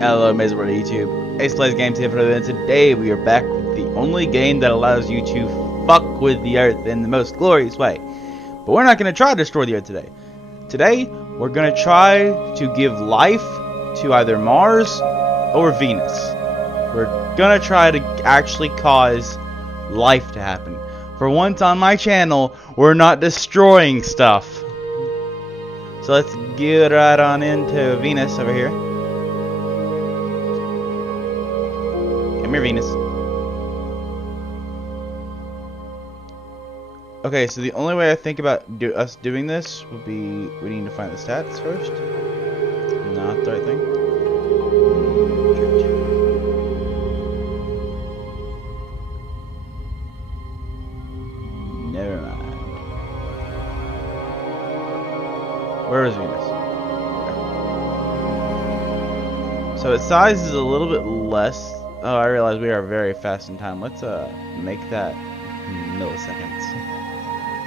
Hello, amazing world of YouTube. Ace Plays Games here, and today we are back with the only game that allows you to fuck with the Earth in the most glorious way. But we're not going to try to destroy the Earth today. Today, we're going to try to give life to either Mars or Venus. We're going to try to actually cause life to happen. For once on my channel, we're not destroying stuff. So let's get right on into Venus over here. Come here, Venus. Okay, so the only way I think about us doing this would be we need to find the stats first. Not the right thing. Never mind. Where is Venus? Okay. So its size is a little bit less. Oh, I realize we are very fast in time. Let's make that milliseconds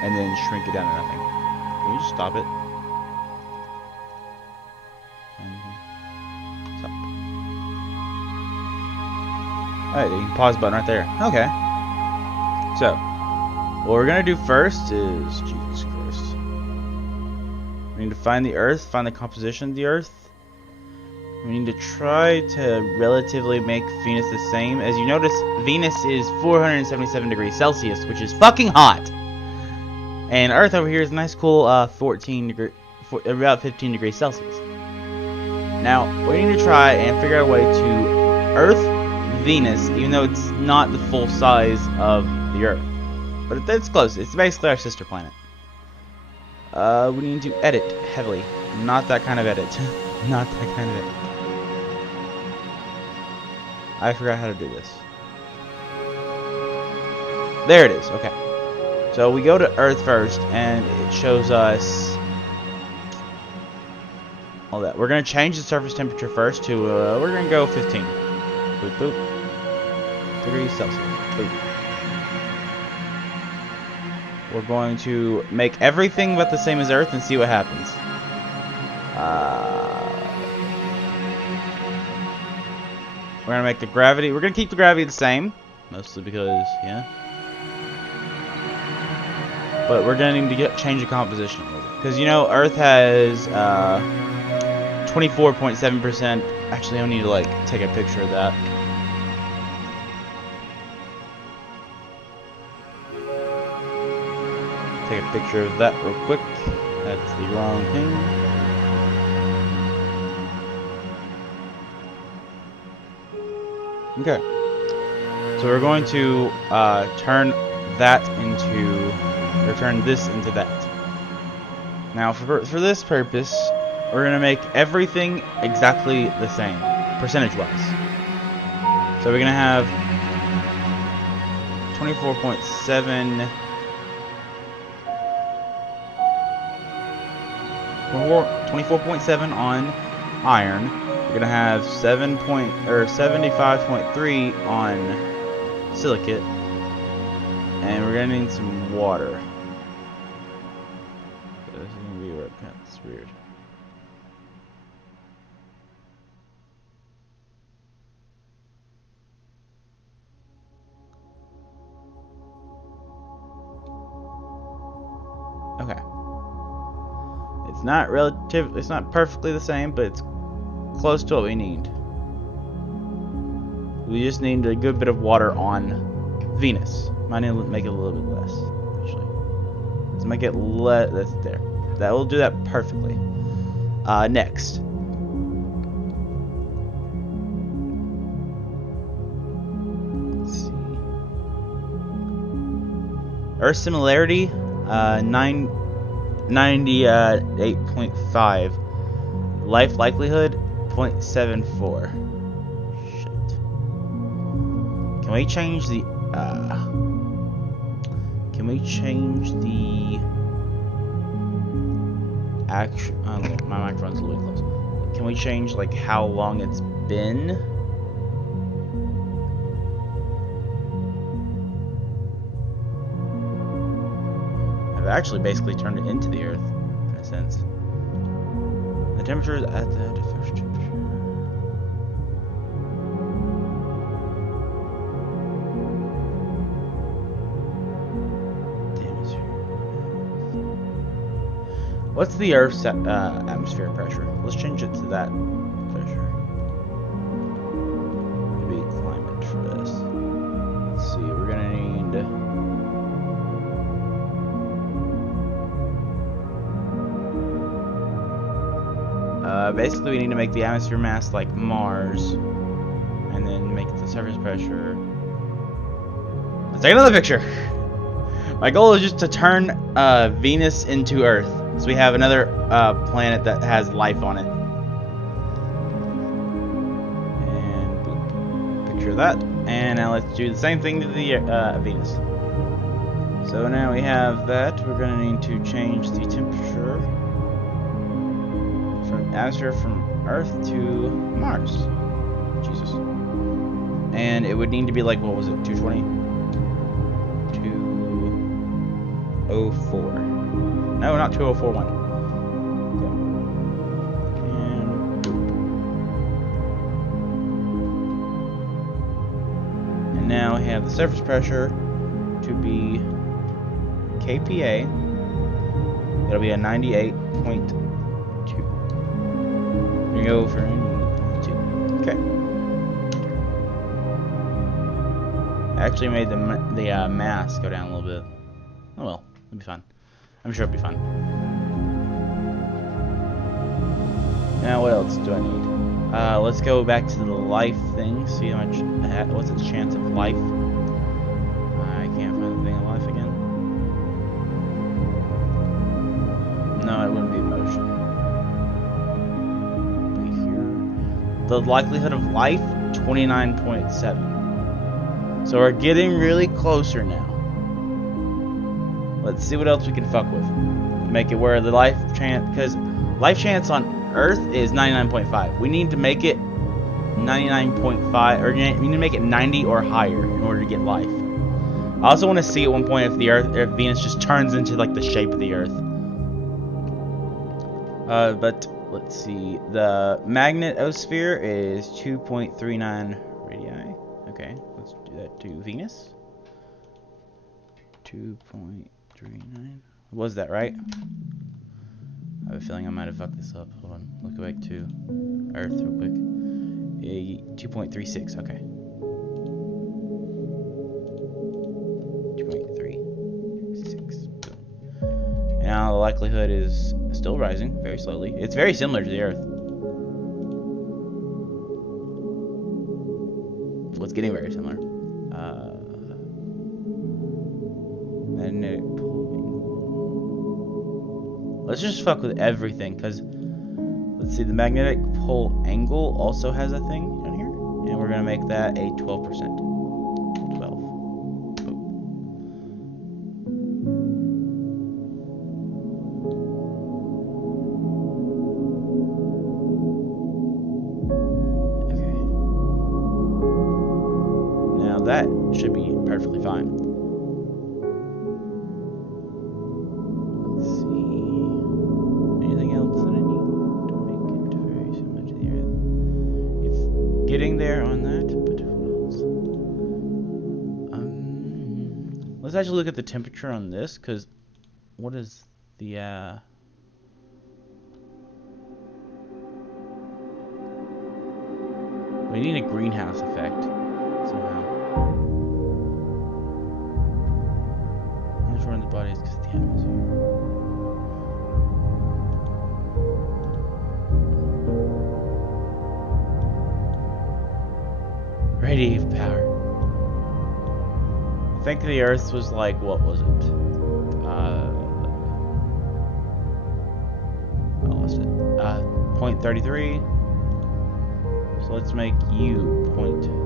and then shrink it down to nothing. Can you just stop it? Stop. Alright, you can pause button right there. Okay. So, what we're gonna do first is Jesus Christ. We need to find the Earth, find the composition of the Earth. We need to try to relatively make Venus the same. As you notice, Venus is 477 degrees Celsius, which is fucking hot. And Earth over here is a nice cool about 15 degrees Celsius. Now, we need to try and figure out a way to Earth Venus, even though it's not the full size of the Earth. But it's close. It's basically our sister planet. We need to edit heavily. Not that kind of edit. Not that kind of edit. I forgot how to do this. There it is. Okay. So we go to Earth first, and it shows us all that. We're going to change the surface temperature first to, we're going to go 15. Boop, boop. Degrees Celsius. Boop. We're going to make everything about the same as Earth and see what happens. We're going to make the gravity, we're going to keep the gravity the same. Mostly because, yeah. But we're going to need to change the composition a little bit. Because, you know, Earth has 24.7%. Actually, I need to, like, take a picture of that. Take a picture of that real quick. That's the wrong thing. Okay. So we're going to turn this into that. Now for this purpose, we're going to make everything exactly the same, percentage-wise. So we're going to have 24.7 on iron. We're going to have 75.3 on silicate. And we're going to need some water. This is going to be weird. That's weird. Okay. It's not perfectly the same, but it's close to what we need. We just need a good bit of water on Venus. Might need to make it a little bit less, actually. Let's make it that's there. That will do that perfectly. Next. Let's see. Earth similarity, 98.5. Life likelihood, 0.74. Shit. Can we change the action? My microphone's a little close. Can we change like how long it's been? I've actually basically turned it into the Earth in a sense. The temperature is at the first temperature. What's the Earth's atmospheric pressure? Let's change it to that pressure. Maybe climate for this. Let's see, we're gonna need... basically we need to make the atmosphere mass like Mars. And then make the surface pressure... Let's take another picture! My goal is just to turn Venus into Earth. So we have another planet that has life on it. And boop, picture of that. And now let's do the same thing to the Venus. So now we have that. We're going to need to change the temperature from atmosphere from Earth to Mars. Jesus. And it would need to be like, what was it, 220? 204. No, not 2041. Okay. And now we have the surface pressure to be kPa. It'll be a 98.2. We go for 2. Okay. I actually made the mass go down a little bit. Oh well, it'll be fine. I'm sure it'll be fun. Now what else do I need? Let's go back to the life thing. See how much. What's its chance of life? I can't find the thing of life again. No, it wouldn't be motion. But here, the likelihood of life 29.7. So we're getting really closer now. Let's see what else we can fuck with. Make it where the life chance, because life chance on Earth is 99.5. We need to make it 99.5, or we need to make it 90 or higher in order to get life. I also want to see at one point if the Earth, if Venus just turns into like the shape of the Earth. But let's see. The magnetosphere is 2.39 radii. Okay, let's do that to Venus. 2.39. Was that right? I have a feeling I might have fucked this up. Hold on. Let's go back to Earth real quick. 2.36. Okay. 2.36. Now the likelihood is still rising very slowly. It's very similar to the Earth. Well, it's getting very similar. Magnetic pulling. Let's just fuck with everything, because let's see, the magnetic pole angle also has a thing down here, and we're gonna make that a 12%. 12. Boom. Okay. Now that should be perfectly fine. Getting there on that, but what else? Let's actually look at the temperature on this, because what is the we need a greenhouse effect somehow. Let's run the bodies because the atmosphere. Radiative power. I think the Earth was like, what was it? I lost it. 0.33. So let's make U 0.33.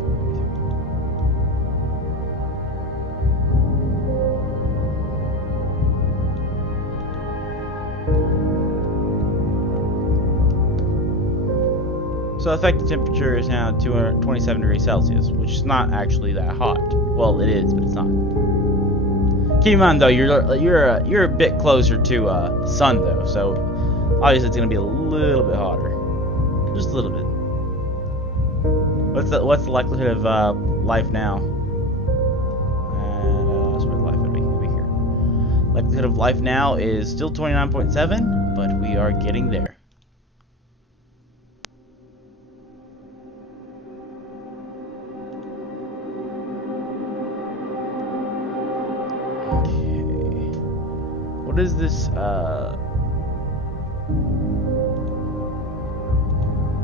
So effective temperature is now 227 degrees Celsius, which is not actually that hot. Well, it is, but it's not. Keep in mind though, you're a bit closer to sun though, so obviously it's gonna be a little bit hotter, just a little bit. What's the likelihood of life now? And that's where life would be here. Likelihood of life now is still 29.7, but we are getting there. Okay. What is this,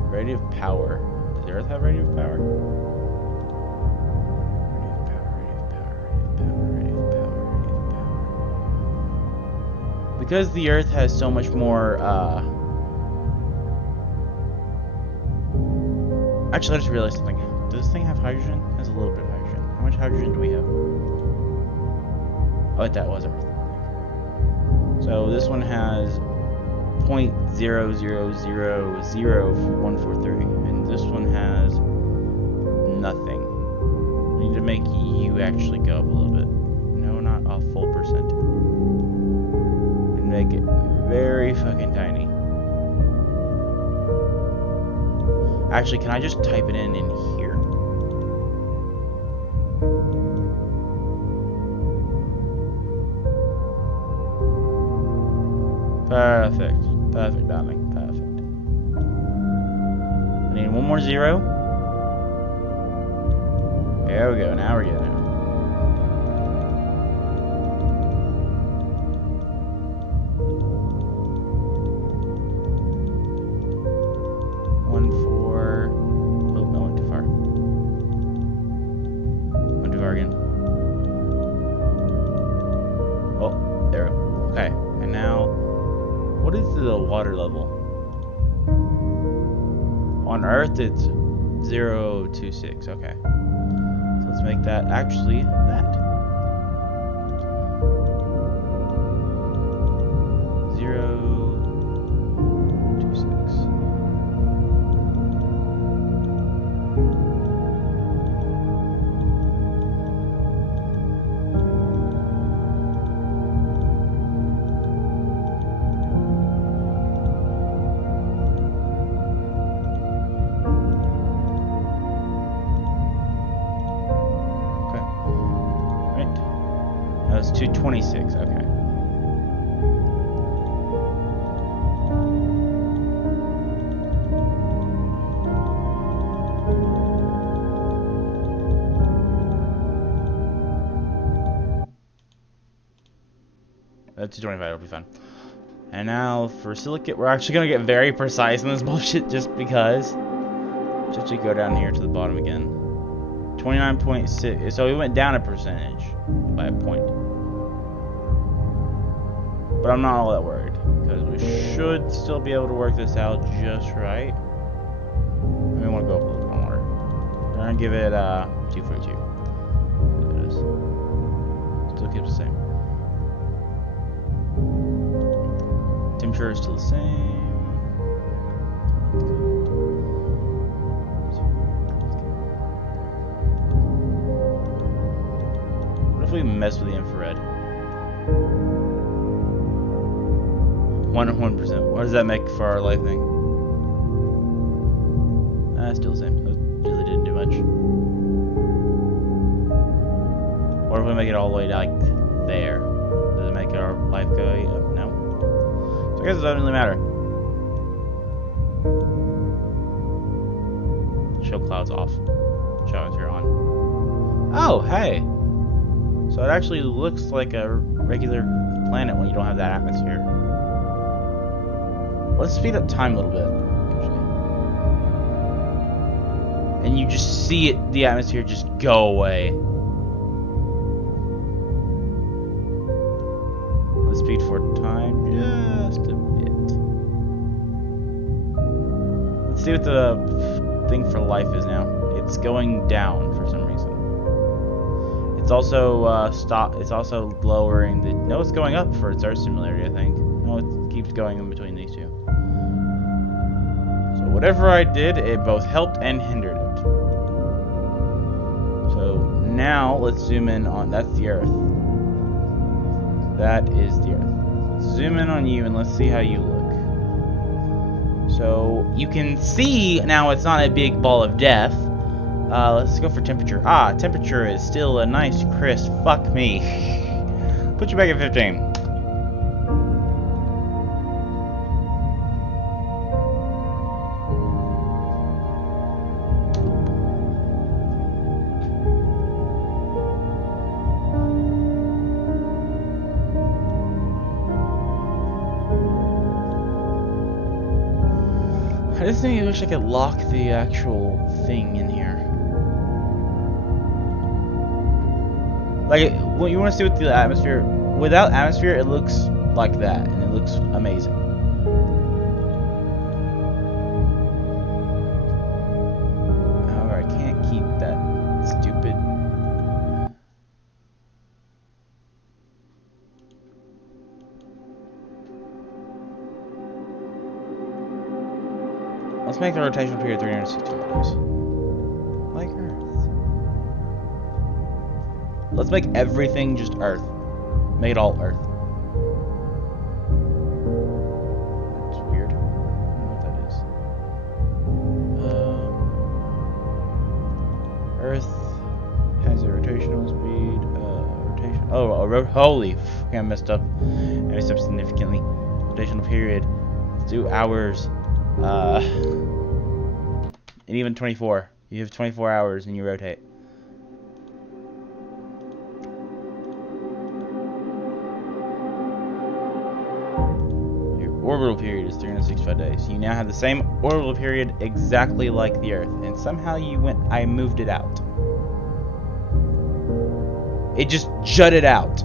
radiative power? Does the Earth have radiative power? Radiative power. Because the Earth has so much more, actually, I just realized something. Does this thing have hydrogen? It has a little bit of hydrogen. How much hydrogen do we have? Oh, that was Earth. So this one has 0.0000143, and this one has nothing. We need to make you actually go up a little bit. No, not a full percent. And make it very fucking tiny. Actually, can I just type it in here? Perfect. Perfect, darling. Perfect. I need one more 0. There we go. Now we're getting it. It's 026. Okay, so let's make that actually that 026. That's 226, okay. That's 225, it'll be fun. And now for silicate, we're actually gonna get very precise in this bullshit just because. Let's actually go down here to the bottom again. 29.6, so we went down a percentage by a point. But I'm not all that worried, because we should still be able to work this out just right. We want to go up a little bit more. We're going to give it 242. It is. Still keeps the same. Temperature is still the same. What if we mess with the infrared? 1%. What does that make for our life thing? Still the same. That really didn't do much. What if we make it all the way like there? Does it make our life go up? No. So I guess it doesn't really matter. Show clouds off. Show atmosphere on. Oh, hey! So it actually looks like a regular planet when you don't have that atmosphere. Let's speed up time a little bit. And you just see it, the atmosphere just go away. Let's speed forward time just a bit. Let's see what the thing for life is now. It's going down for some reason. It's also It's also lowering the. No, it's going up for its Earth simulator, I think. No, it keeps going in between these two. Whatever I did, it both helped and hindered it. So now let's zoom in on, that's the Earth. That is the Earth. Let's zoom in on you and let's see how you look. So you can see now it's not a big ball of death. Let's go for temperature. Temperature is still a nice crisp. Fuck me. Put you back at 15. honest to me, I wish I could lock the actual thing in here. Like, when you want to see what the atmosphere, without atmosphere, it looks like that, and it looks amazing. However, I can't keep that stupid. Let's make the rotational period 360 days. Like Earth. Let's make everything just Earth. Make it all Earth. That's weird. I don't know what that is. Earth has a rotational speed. Rotation. Oh, holy! I messed up. I messed up significantly. Rotational period. 2 hours. And even 24. You have 24 hours and you rotate. Your orbital period is 365 days. You now have the same orbital period exactly like the Earth. And somehow I moved it out. It just jutted out.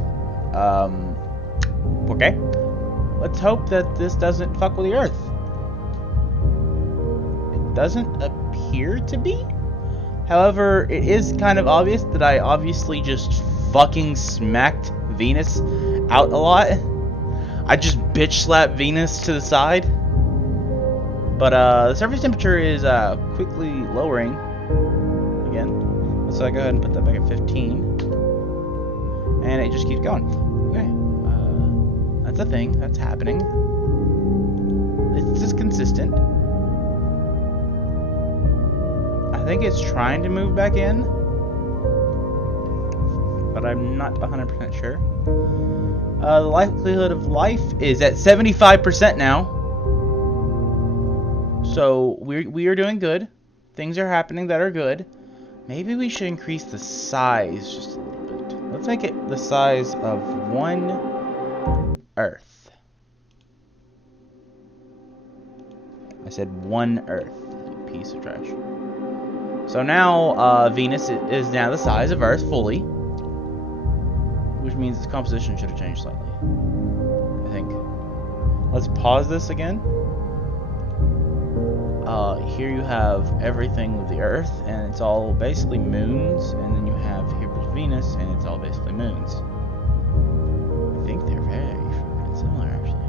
Okay. Let's hope that this doesn't fuck with the Earth. It doesn't appear to be. However, it is kind of obvious that I obviously just fucking smacked Venus out a lot. I just bitch slapped Venus to the side. But the surface temperature is quickly lowering again. So I go ahead and put that back at 15. And it just keeps going. Okay. That's a thing. That's happening. It's just consistent. I think it's trying to move back in, but I'm not 100% sure. The likelihood of life is at 75% now, so we are doing good. Things are happening that are good. Maybe we should increase the size just a little bit. Let's make it the size of 1 Earth. I said 1 Earth, you piece of trash. So now, Venus is now the size of Earth fully, which means its composition should have changed slightly, I think. Let's pause this again. Here you have everything with the Earth, and it's all basically moons, and then you have here with Venus, and it's all basically moons. I think they're very similar, actually.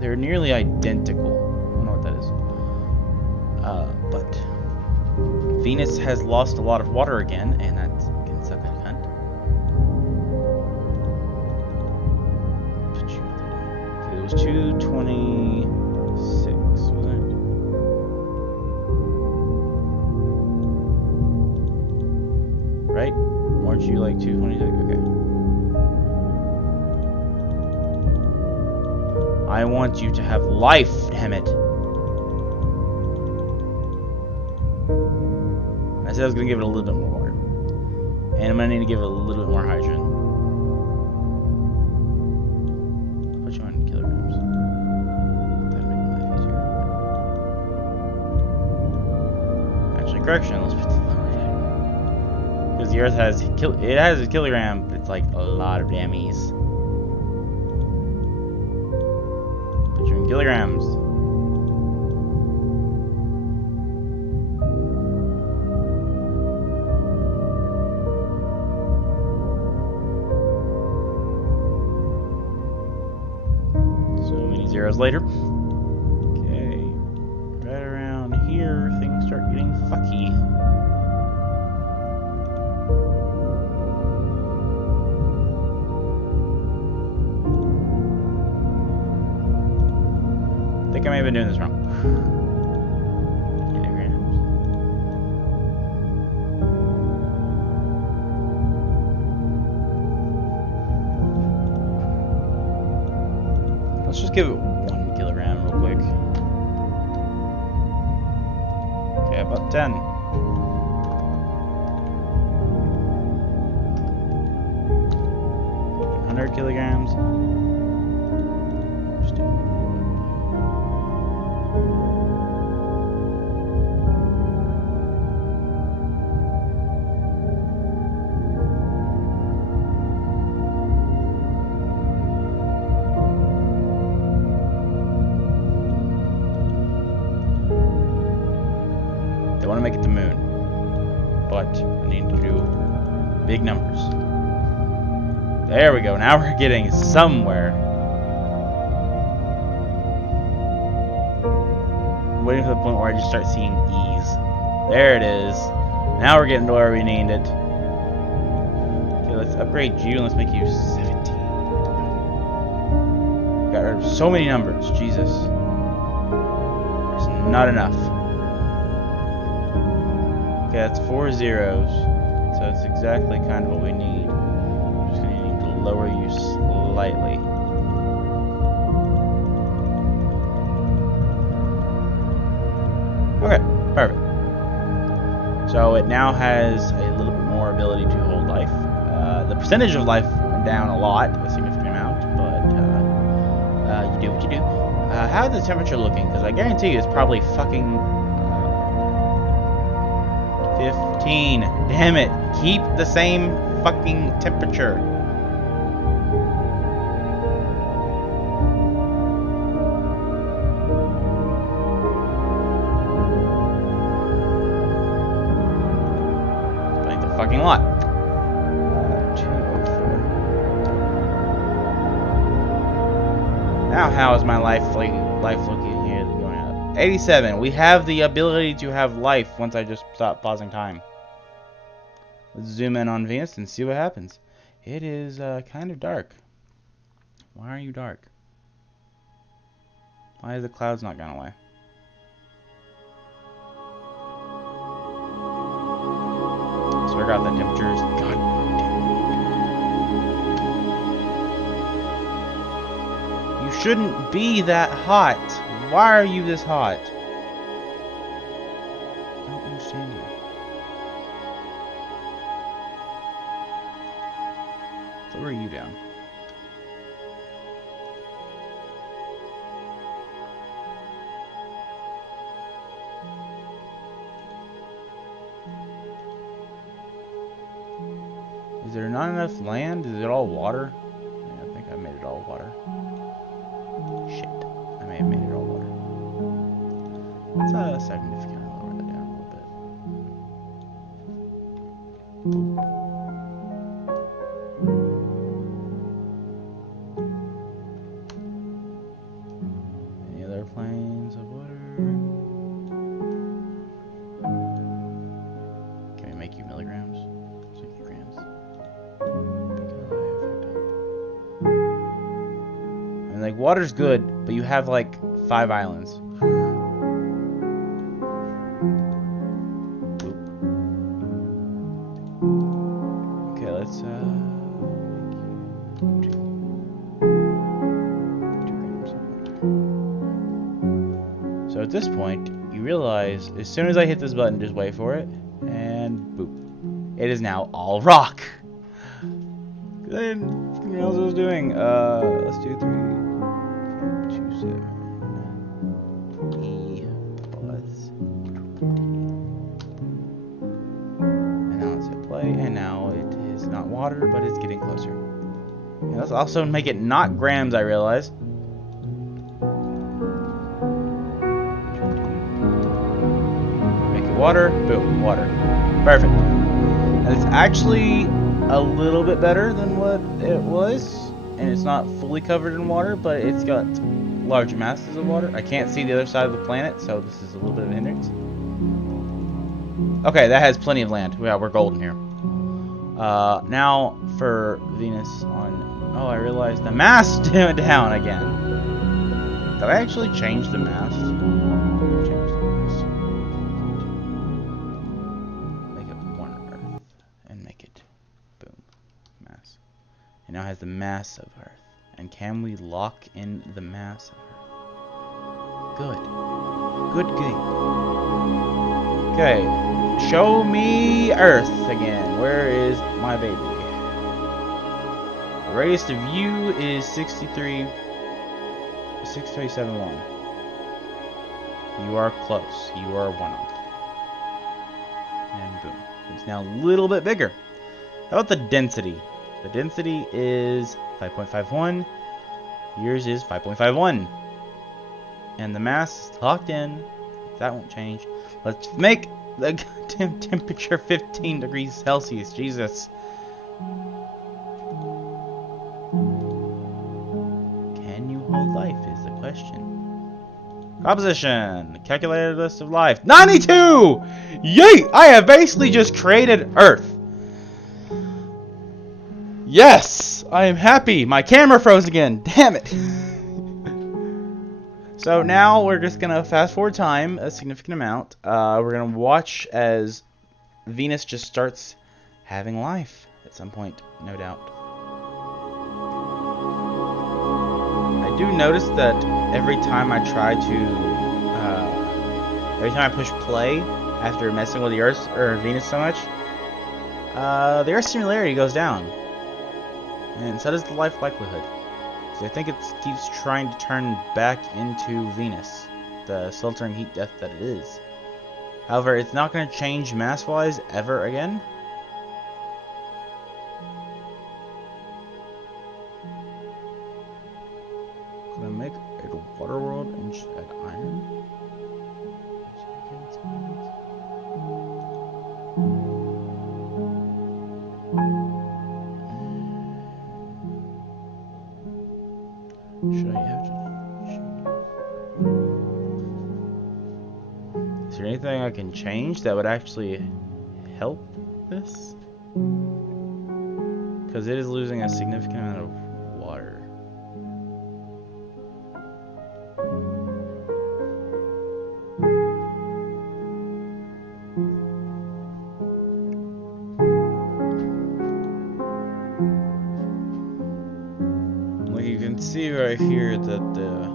They're nearly identical. I don't know what that is. But Venus has lost a lot of water again, and that can suck a cunt. Okay, it was 226, wasn't it? Right? Weren't you like 226? Okay. I want you to have life, damn it. I said I was going to give it a little bit more water. And I'm going to need to give it a little bit more hydrogen. Put you on kilograms. That'll make my life easier. Actually, correction. Let's put the because the Earth has a kilogram, but it's like a lot of dammies. Put you in kilograms. Zeros later. Okay. Right around here, things start getting fucky. I think I may have been doing this wrong. Let's just give it 1 kilogram real quick. Okay, about 10. 100 kilograms. Just do it. want to make it the moon. But I need to do big numbers. There we go. Now we're getting somewhere. Waiting for the point where I just start seeing E's. There it is. Now we're getting to where we need it. Okay, let's upgrade you and let's make you 17. Got rid of so many numbers. Jesus. There's not enough. Okay, that's 4 zeros. So that's exactly kind of what we need. I'm just going to need to lower you slightly. Okay, perfect. So it now has a little bit more ability to hold life. The percentage of life went down a lot, a significant amount, but you do what you do. How's the temperature looking? Because I guarantee you it's probably fucking 15. Damn it. Keep the same fucking temperature. Playing the fucking lot. 204. Now how is my life looking here going up? 87. We have the ability to have life once I just stop pausing time. Let's zoom in on Venus and see what happens. It is kind of dark. Why are you dark? Why have the clouds not gone away? Swear God, the temperatures. God damn. You shouldn't be that hot. Why are you this hot? I don't understand you. Lower you down. Is there not enough land? Is it all water? Yeah, I think I made it all water. Shit. I may have made it all water. Let's significantly lower that down a little bit. Any other planes of water? Can we make you milligrams? Let's make you grams. And like water's good, but you have like 5 islands. Okay, let's make you 2 grams of water. So at this point, you realize as soon as I hit this button, just wait for it, and boop. It is now all rock. I didn't know what I was doing. Let's do 3.27 E plus 20. And now let's hit play, and now it is not water, but it's getting closer. And let's also make it not grams, I realize. Make it water, boom, water. Perfect. And it's actually a little bit better than what it was, and it's not fully covered in water, but it's got large masses of water. I can't see the other side of the planet, so this is a little bit of a hindrance. Okay, that has plenty of land. Yeah, we're golden here. Now for Venus on... Oh, I realized the mast went down again. Did I actually change the mast? Make it 1 Earth and make it boom mass. It now has the mass of Earth. And can we lock in the mass of Earth? Good. Good game. Okay. Show me Earth again. Where is my baby? The radius of view is 6371. You are close. You are 1 off. And boom. It's now a little bit bigger. How about the density? The density is 5.51. Yours is 5.51. And the mass is locked in. That won't change. Let's make the goddamn temperature 15 degrees Celsius. Jesus. Can you hold life is the question. Composition. Calculated list of life. 92! Yeet! I have basically just created Earth. Yes! I am happy. My camera froze again. Damn it. So now we're just gonna fast forward time a significant amount. We're gonna watch as Venus just starts having life at some point, no doubt. I do notice that every time I try to, every time I push play after messing with the Earth or Venus so much, the Earth's similarity goes down, and so does the life likelihood. I think it keeps trying to turn back into Venus, the sweltering heat death that it is. However, it's not going to change mass-wise ever again. Can I make a water world and add iron? Should I have to change? Is there anything I can change that would actually help this? Because it is losing a significant amount of water. Like you can see right here that the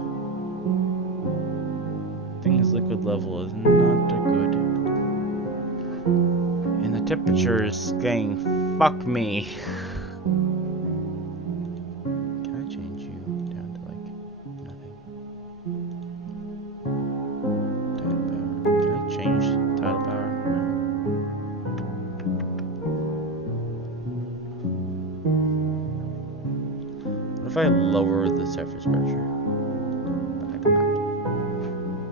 thing's liquid level is not good. And the temperature is saying, fuck me. Can I change you down to like nothing? Tidal power. Can I change tidal power? No. What if I lower the surface pressure?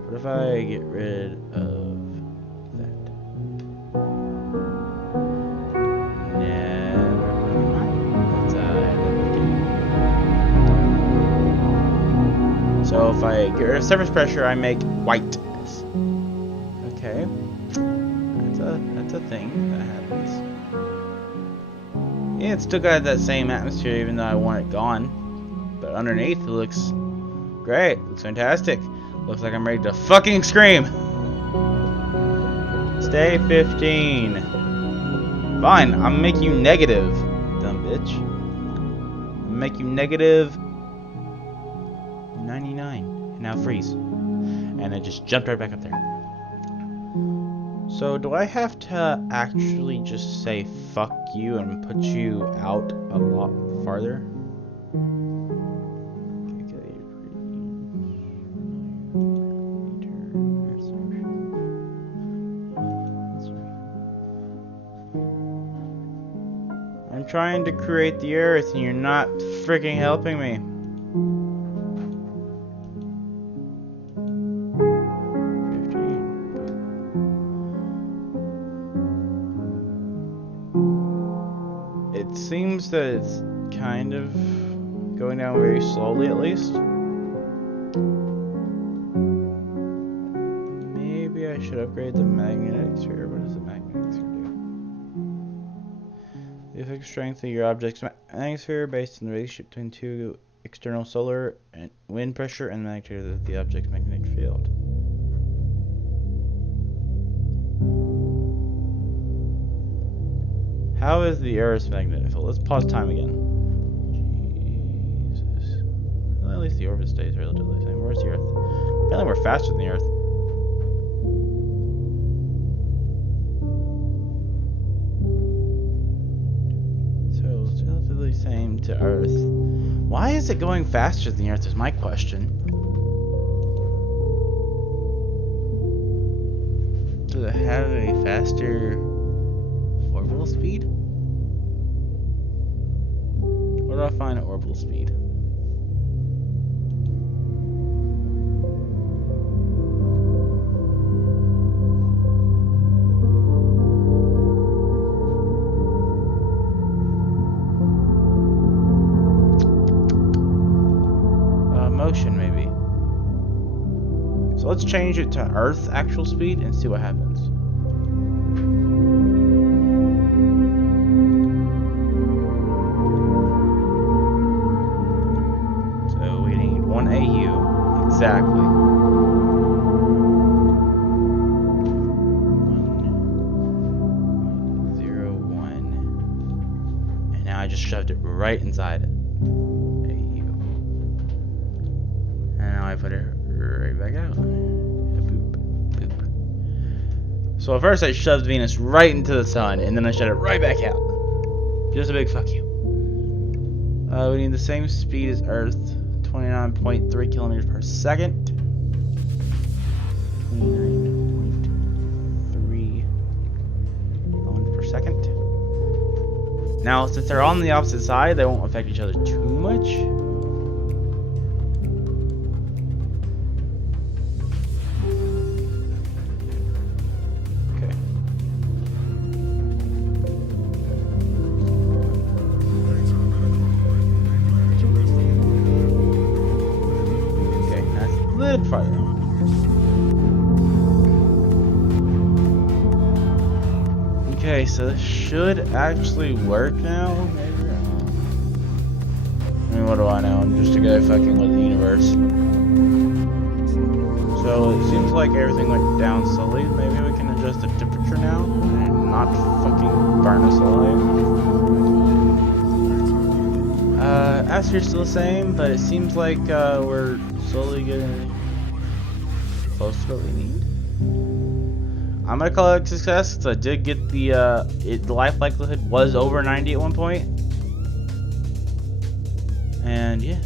What if I get rid of that? Never mind. Let's so if I get rid of surface pressure, I make white. Okay, that's a thing that happens. Yeah, it's still got that same atmosphere, even though I want it gone. But underneath, it looks great. Looks fantastic. Looks like I'm ready to fucking scream. Stay 15. Fine, I'm make you negative, dumb bitch. I'll make you negative 99. And now freeze. And it just jumped right back up there. So do I have to actually just say fuck you and put you out a lot farther? I'm trying to create the Earth and you're not freaking helping me. It seems that it's kind of going down very slowly, at least. Maybe I should upgrade the magnetic sphere. What does the magnetic sphere do? The effective strength of your object's magnetic sphere based on the relationship between two external solar and wind pressure and the magnitude of the object's magnetic field. How is the Earth's magnetic field? Let's pause time again. Jesus. Well, at least the orbit stays relatively the same. Where's the Earth? Apparently we're faster than the Earth. So it's relatively the same to Earth. Why is it going faster than the Earth is my question. Does it have a faster orbital speed? Where do I find orbital speed? let's change it to Earth actual speed and see what happens. So we need 1 AU exactly. 1.01, and now I just shoved it right inside it. I put it right back out. Boop, boop. So at first I shoved Venus right into the sun, and then I shoved it right back out. Just a big fuck you. We need the same speed as Earth, 29.3 kilometers per second. 29.3 kilometers per second. Now, since they're on the opposite side, they won't affect each other too much. Fire. Okay, so this should actually work now. Maybe. I mean, what do I know? I'm just a guy fucking with the universe. So it seems like everything went down slowly. Maybe we can adjust the temperature now and not fucking burn us alive. Atmosphere's still the same, but it seems like we're slowly getting close to what we need. I'm gonna call it a success because I did get the life likelihood was over 90 at one point. And yeah,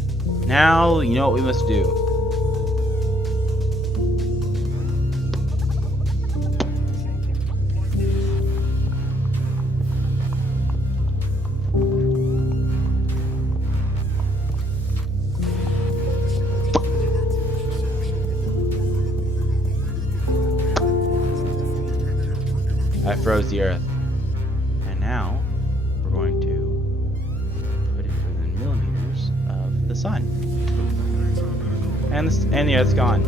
now you know what we must do. I froze the Earth, and now we're going to put it within millimeters of the sun, and the Earth's gone.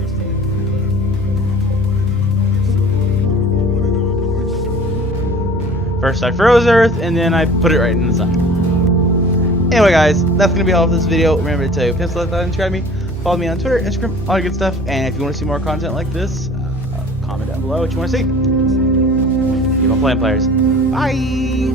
First I froze Earth, and then I put it right in the sun. Anyway, guys, that's gonna be all for this video. Remember to pencil like that and subscribe me, follow me on Twitter, Instagram, all that good stuff. And if you want to see more content like this, comment down below what you want to see. Keep on playing, players. Bye!